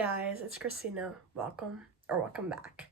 guys, it's Christina. Welcome back.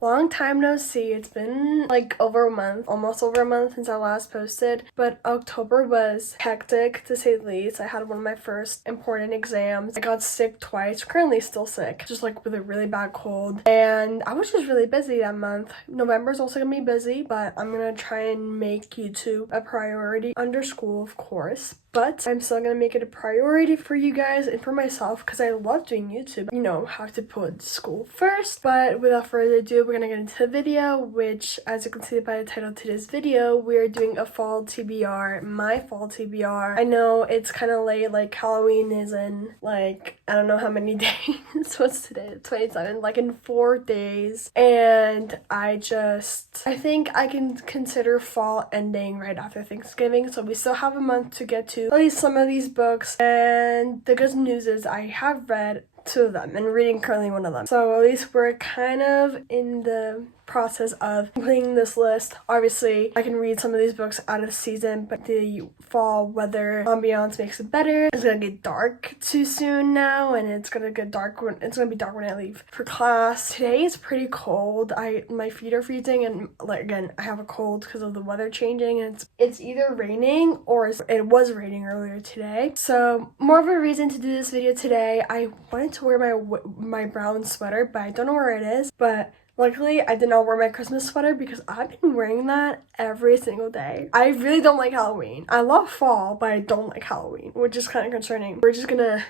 Long time no see. It's been like over a month, almost over a month since I last posted, but October was hectic to say the least. I had one of my first important exams. I got sick twice, currently still sick, just like with a really bad cold, and I was just really busy that month. November's also gonna be busy, but I'm gonna try and make YouTube a priority under school, of course, but I'm still gonna make it a priority for you guys and for myself because I love doing YouTube. You know, have to put school first. But without further ado, we're gonna get into the video, which, as you can see by the title of today's video, we're doing a fall TBR, my fall TBR. I know it's kind of late, like Halloween is in like, I don't know how many days. What's today? 27, like in 4 days. And I think I can consider fall ending right after Thanksgiving. So we still have a month to get to at least some of these books. And the good news is I have read 2 of them and reading currently 1 of them. So at least we're kind of in the process of completing this list. Obviously, I can read some of these books out of season, but the fall weather ambiance makes it better. It's gonna get dark too soon now, and it's gonna be dark when I leave for class. Today is pretty cold. My feet are freezing, and like again, I have a cold because of the weather changing, and it's either raining or it was raining earlier today. So more of a reason to do this video today. I wanted to wear my brown sweater, but I don't know where it is, but luckily, I did not wear my Christmas sweater because I've been wearing that every single day. I really don't like Halloween. I love fall, but I don't like Halloween, which is kind of concerning. We're just gonna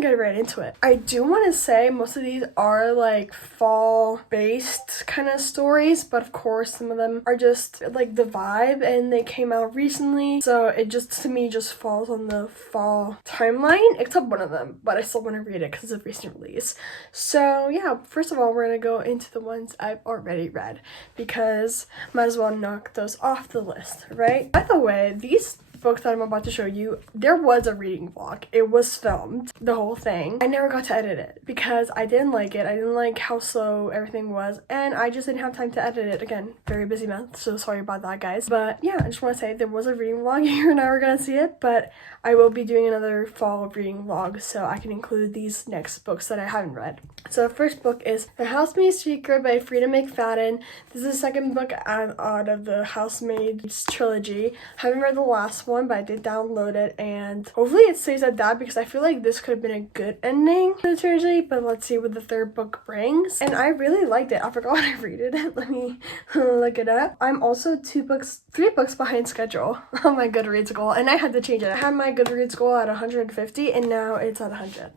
get right into it. I do want to say most of these are like fall based kind of stories, but of course some of them are just like the vibe and they came out recently. So it just, to me, just falls on the fall timeline, except one of them, but I still want to read it because it's a recent release. So yeah, first of all, we're going to go into the ones I've already read because might as well knock those off the list, right? By the way, these books that I'm about to show you, there was a reading vlog. It was filmed, the whole thing. I never got to edit it because I didn't like it. I didn't like how slow everything was, and I just didn't have time to edit it. Again, very busy month, so sorry about that, guys. But yeah, I just want to say there was a reading vlog. You're never gonna see it, but I will be doing another fall reading vlog, so I can include these next books that I haven't read. So the first book is The Housemaid's Secret by Frida McFadden. This is the second book out of the Housemaid's trilogy. I haven't read the last one, but I did download it, and hopefully it stays at that because I feel like this could have been a good ending to the trilogy, but let's see what the third book brings. And I really liked it. I forgot I rated it. Let me look it up. I'm also 3 books behind schedule on my Goodreads goal, and I had to change it. I had my Goodreads goal at 150 and now it's at 100.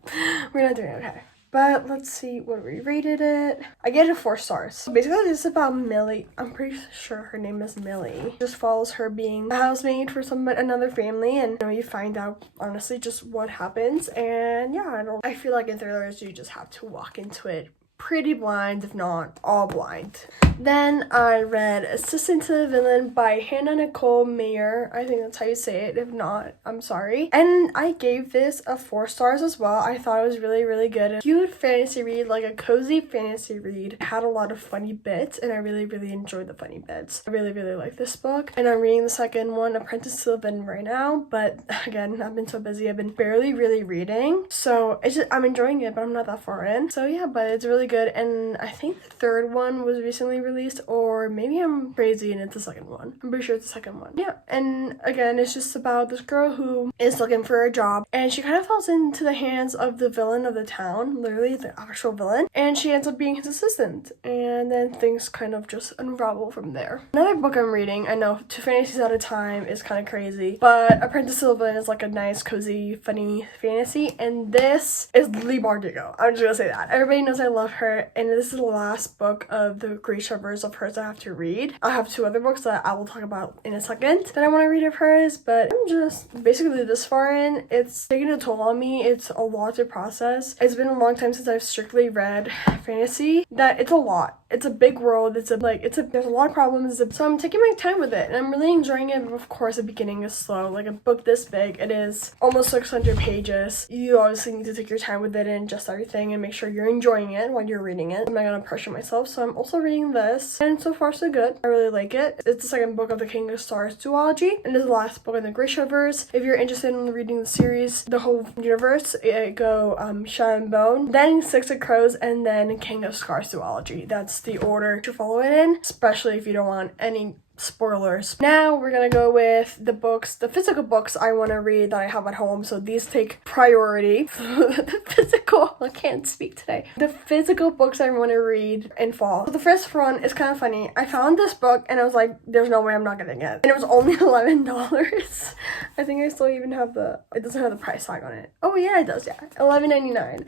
We're not doing okay. But let's see what we rated it. I gave it 4 stars. So basically, this is about Millie. I'm pretty sure her name is Millie. Just follows her being a housemaid for another family, and you find out honestly just what happens. And yeah, I feel like in thrillers you just have to walk into it pretty blind, if not all blind. Then I read Assistant to the Villain by Hannah Nicole Mayer. I think that's how you say it. If not, I'm sorry. And I gave this a 4 stars as well. I thought it was really, really good. A cute fantasy read, like a cozy fantasy read. It had a lot of funny bits, and I really, really enjoyed the funny bits. I really, really like this book. And I'm reading the second one, Apprentice to the Villain, right now. But again, I've been so busy. I've been barely really reading. So I'm enjoying it, but I'm not that far in. So yeah, but it's really good. And I think the third one was recently released, or maybe I'm crazy and it's the second one. I'm pretty sure it's the second one. Yeah, and again, it's just about this girl who is looking for a job, and she kind of falls into the hands of the villain of the town, literally the actual villain, and she ends up being his assistant, and then things kind of just unravel from there. Another book I'm reading, I know 2 fantasies at a time is kind of crazy, but Apprentice to the Villain is like a nice, cozy, funny fantasy, and this is Lee Bardugo. I'm just gonna say that. Everybody knows I love her, and this is the last book of the great showers of hers I have to read. I have 2 other books that I will talk about in a second that I want to read of hers, but I'm just basically this far in. It's taking a toll on me. It's a lot to process. It's been a long time since I've strictly read fantasy. That it's a lot. It's a big world. There's a lot of problems. So I'm taking my time with it and I'm really enjoying it. But of course, the beginning is slow. Like a book this big, it is almost 600 pages. You obviously need to take your time with it and just everything and make sure you're enjoying it while you're reading it. I'm not gonna pressure myself. So I'm also reading this and so far so good. I really like it. It's the second book of the King of Stars duology and it's the last book in the Grishaverse. If you're interested in reading the series, the whole universe, it go Shadow and Bone, then Six of Crows, and then King of Stars duology. That's the order to follow it in, especially if you don't want any spoilers. Now we're gonna go with the books, the physical books I want to read that I have at home, so these take priority. The physical, I can't speak today. The physical books I want to read in fall. So the first one is kind of funny. I found this book and I was like, there's no way I'm not getting it. And it was only $11. I think I still even have it doesn't have the price tag on it. Oh yeah, it does, yeah. $11.99.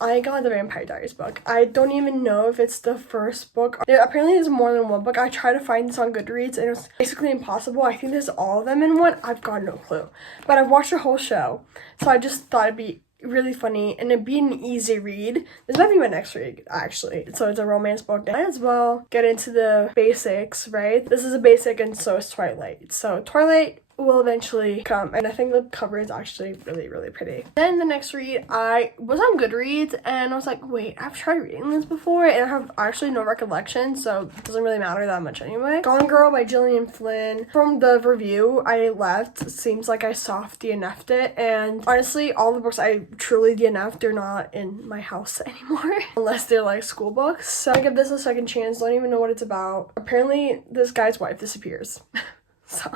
I got the Vampire Diaries book. I don't even know if it's the first book. Apparently there's more than one book. I tried to find this on Goodreads and it was basically impossible. I think there's all of them in one. I've got no clue. But I've watched the whole show. So I just thought it'd be really funny and it'd be an easy read. This might be my next read, actually. So it's a romance book. I might as well get into the basics, right? This is a basic and so is Twilight. So Twilight will eventually come and I think the cover is actually really pretty. Then the next read, I was on Goodreads and I was like, wait, I've tried reading this before and I have actually no recollection, so it doesn't really matter that much anyway. Gone Girl by Gillian Flynn. From the review I left, it seems like I soft DNF'd it, and honestly all the books I truly DNF'd are not in my house anymore unless they're like school books. So I give this a second chance. Don't even know what it's about. Apparently this guy's wife disappears. So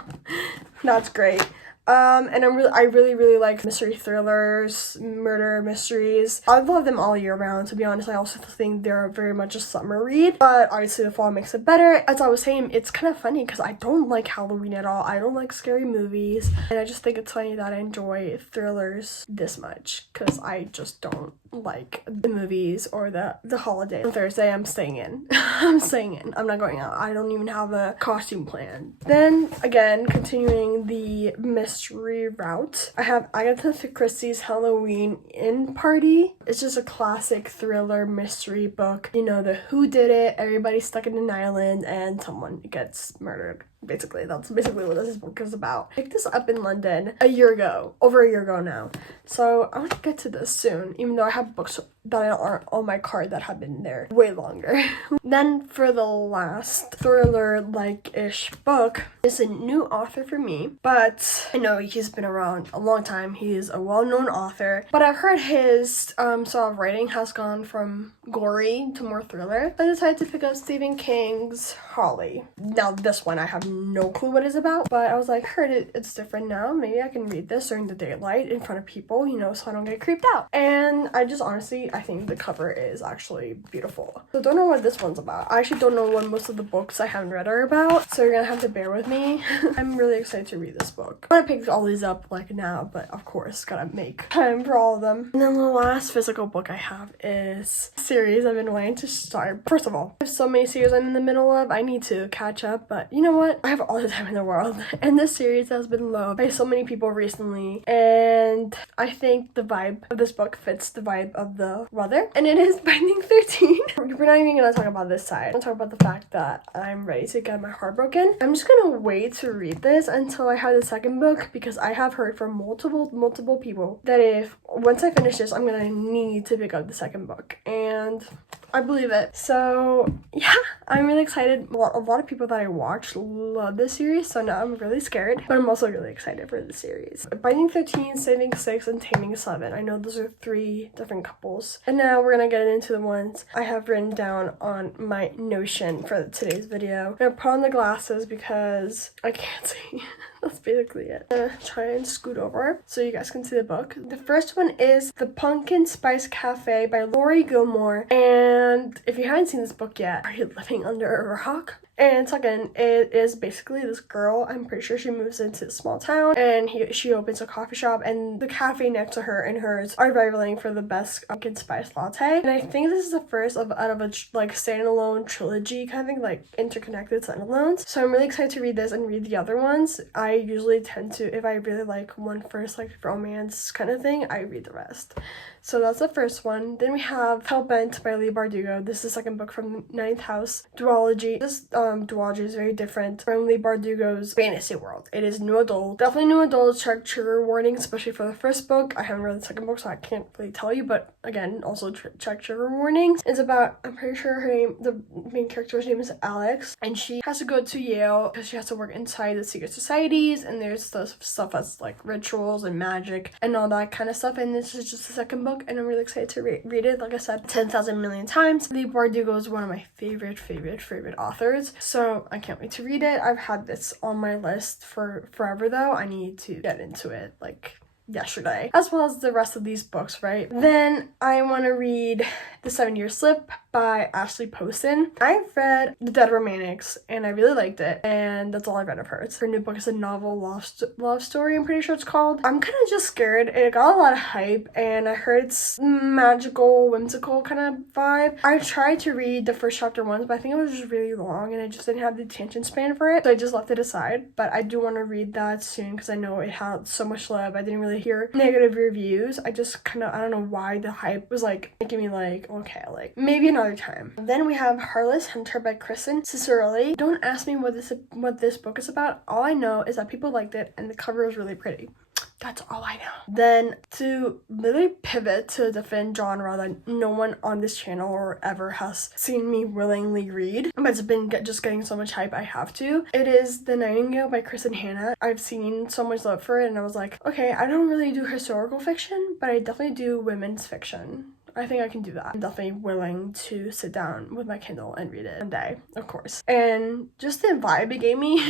that's great. And I really like mystery thrillers, murder mysteries. I love them all year round, to be honest. I also think they're very much a summer read, but obviously the fall makes it better. As I was saying, it's kind of funny because I don't like Halloween at all. I don't like scary movies, and I just think it's funny that I enjoy thrillers this much because I just don't like the movies or the holiday. On Thursday, I'm staying in. I'm staying in. I'm not going out. I don't even have a costume plan. Then again, continuing the mystery route, I have Agatha Christie's Halloween Inn Party. It's just a classic thriller mystery book. You know, the who did it, everybody's stuck in an island and someone gets murdered. Basically, that's basically what this book is about. I picked this up in London over a year ago now. So I want to get to this soon, even though I have books that aren't on my card that have been there way longer. Then for the last thriller-like-ish book, it's a new author for me, but I know he's been around a long time. He's a well-known author, but I've heard his style of writing has gone from gory to more thriller. I decided to pick up Stephen King's Holly. Now this one I have no clue what it's about, but I was like, it's different now. Maybe I can read this during the daylight in front of people, you know, so I don't get creeped out. And I just honestly, I think the cover is actually beautiful. So don't know what this one's about. I actually don't know what most of the books I haven't read are about, so you're gonna have to bear with me. I'm really excited to read this book. I want to pick all these up like now, but of course gotta make time for all of them. And then the last physical book I have is a series I've been wanting to start. First of all, there's so many series I'm in the middle of. I need to catch up, but you know what? I have all the time in the world, and this series has been loved by so many people recently, and I think the vibe of this book fits the vibe of the weather, and it is Binding 13. We're not even gonna talk about this side. I'm gonna talk about the fact that I'm ready to get my heart broken. I'm just gonna wait to read this until I have the second book, because I have heard from multiple people that once I finish this, I'm gonna need to pick up the second book, and I believe it. So yeah, I'm really excited. A lot of people that I watch love this series, so now I'm really scared, but I'm also really excited for the series. Binding 13, Saving 6, and Taming 7. I know those are 3 different couples. And now we're gonna get into the ones I have written down on my Notion for today's video. I'm gonna put on the glasses because I can't see. That's basically it. I'm gonna try and scoot over so you guys can see the book. The first one is The Pumpkin Spice Cafe by Laurie Gilmore. And if you haven't seen this book yet, are you living under a rock? And second, it is basically this girl, I'm pretty sure she moves into a small town, and she opens a coffee shop, and the cafe next to her and hers are rivaling for the best pumpkin spice latte. And I think this is the first out of a like standalone trilogy kind of thing, like interconnected standalones. So I'm really excited to read this and read the other ones. I usually tend to, if I really like one first, like romance kind of thing, I read the rest. So that's the first one. Then we have Hellbent by Leigh Bardugo. This is the second book from Ninth House Duology. This duology is very different from Leigh Bardugo's fantasy world. It is new adult. Definitely new adult. Check trigger warnings, especially for the first book. I haven't read the second book, so I can't really tell you, but again, also check trigger warnings. It's about, I'm pretty sure the main character's name is Alex, and she has to go to Yale because she has to work inside the secret societies, and there's stuff that's like rituals and magic and all that kind of stuff, and this is just the second book, and I'm really excited to read it. Like I said 10,000 million times, Leigh Bardugo is one of my favorite authors, so I can't wait to read it. I've had this on my list for forever though. I need to get into it like yesterday, as well as the rest of these books, right? Then I want to read The 7-Year Slip by Ashley Poston. I've read The Dead Romantics and I really liked it, and that's all I've read of hers. Her new book is a novel love story, I'm pretty sure it's called. I'm kind of just scared. It got a lot of hype and I heard it's magical, whimsical kind of vibe. I tried to read the first chapter once, but I think it was just really long and I just didn't have the attention span for it, so I just left it aside. But I do want to read that soon because I know it had so much love. I didn't really hear negative reviews. I just kind of, I don't know why the hype was like making me like, okay, like maybe another time. Then we have Heartless Hunter by cris.hauerstein. Don't ask me what this book is about. All I know is that people liked it and the cover was really pretty. That's all I know. Then to really pivot to a different genre that no one on this channel or ever has seen me willingly read, but it's been just getting so much hype I have to. It is The Nightingale by Chris and Hannah. I've seen so much love for it and I was like, okay, I don't really do historical fiction, but I definitely do women's fiction. I think I can do that. I'm definitely willing to sit down with my Kindle and read it one day, of course. And just the vibe it gave me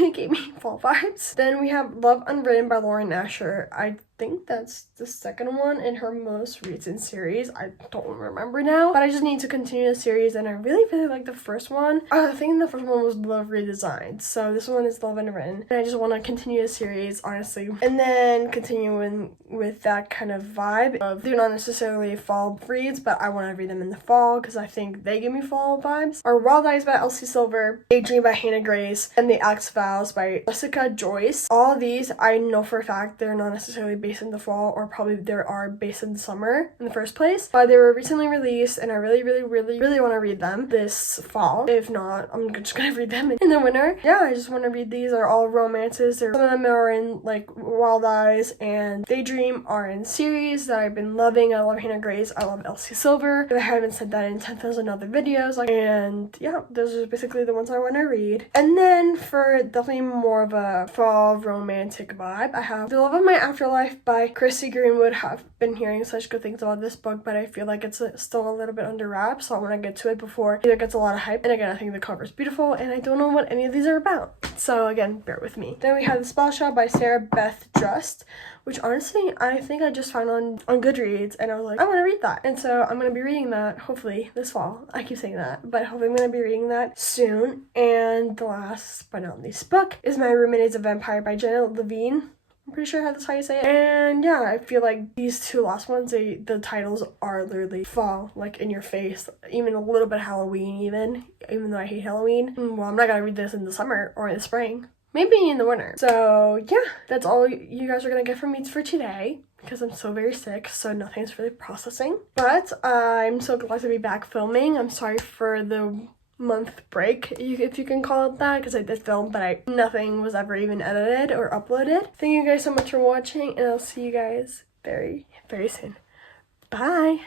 fall vibes. Then we have Love Unwritten by Lauren Asher. I think that's the second one in her most recent series. I don't remember now, but I just need to continue the series, and I really like the first one. I think the first one was Love Redesigned, so this one is Love Unwritten, and I just want to continue the series, honestly, and then continuing with that kind of vibe of, they're not necessarily fall reads, but I want to read them in the fall because I think they give me fall vibes, are Wild Eyes by Elsie Silver, Daydream by Hannah Grace, and The Axe Vows by Jessica Joyce. All of these, I know for a fact they're not necessarily based in the fall, or probably they are based in the summer in the first place, but they were recently released and I really want to read them this fall. If not, I'm just gonna read them in the winter. Yeah, I just want to read these. Are all romances. Some of them are in like Wild Eyes and Daydream are in series that I've been loving. I love Hannah Grace, I love Elsie Silver. I haven't said that in 10,000 other videos, and yeah, those are basically the ones I want to read. And then for definitely more of a fall romantic vibe, I have The Love of My Afterlife by Chrissy Greenwood. Have been hearing such good things about this book, but I feel like it's still a little bit under wraps, so I want to get to it before it gets a lot of hype. And again, I think the cover is beautiful and I don't know what any of these are about, so again, bear with me. Then we have The Spell Shot by Sarah Beth Just, which honestly I think I just found on Goodreads, and I was like, I want to read that, and so I'm going to be reading that hopefully this fall. I keep saying that, but hopefully I'm going to be reading that soon. And the last but not least book is My Roommate is a Vampire by Jenna Levine. I'm pretty sure that's how you say it. And yeah, I feel like these two last ones, the titles are literally fall, like in your face, even a little bit Halloween even though I hate Halloween. Well, I'm not gonna read this in the summer or in the spring, maybe in the winter. So yeah, that's all you guys are gonna get from me for today, because I'm so very sick, so nothing's really processing. But I'm so glad to be back filming. I'm sorry for the month break, if you can call it that, because I did film, but nothing was ever even edited or uploaded. Thank you guys so much for watching, and I'll see you guys very soon. Bye!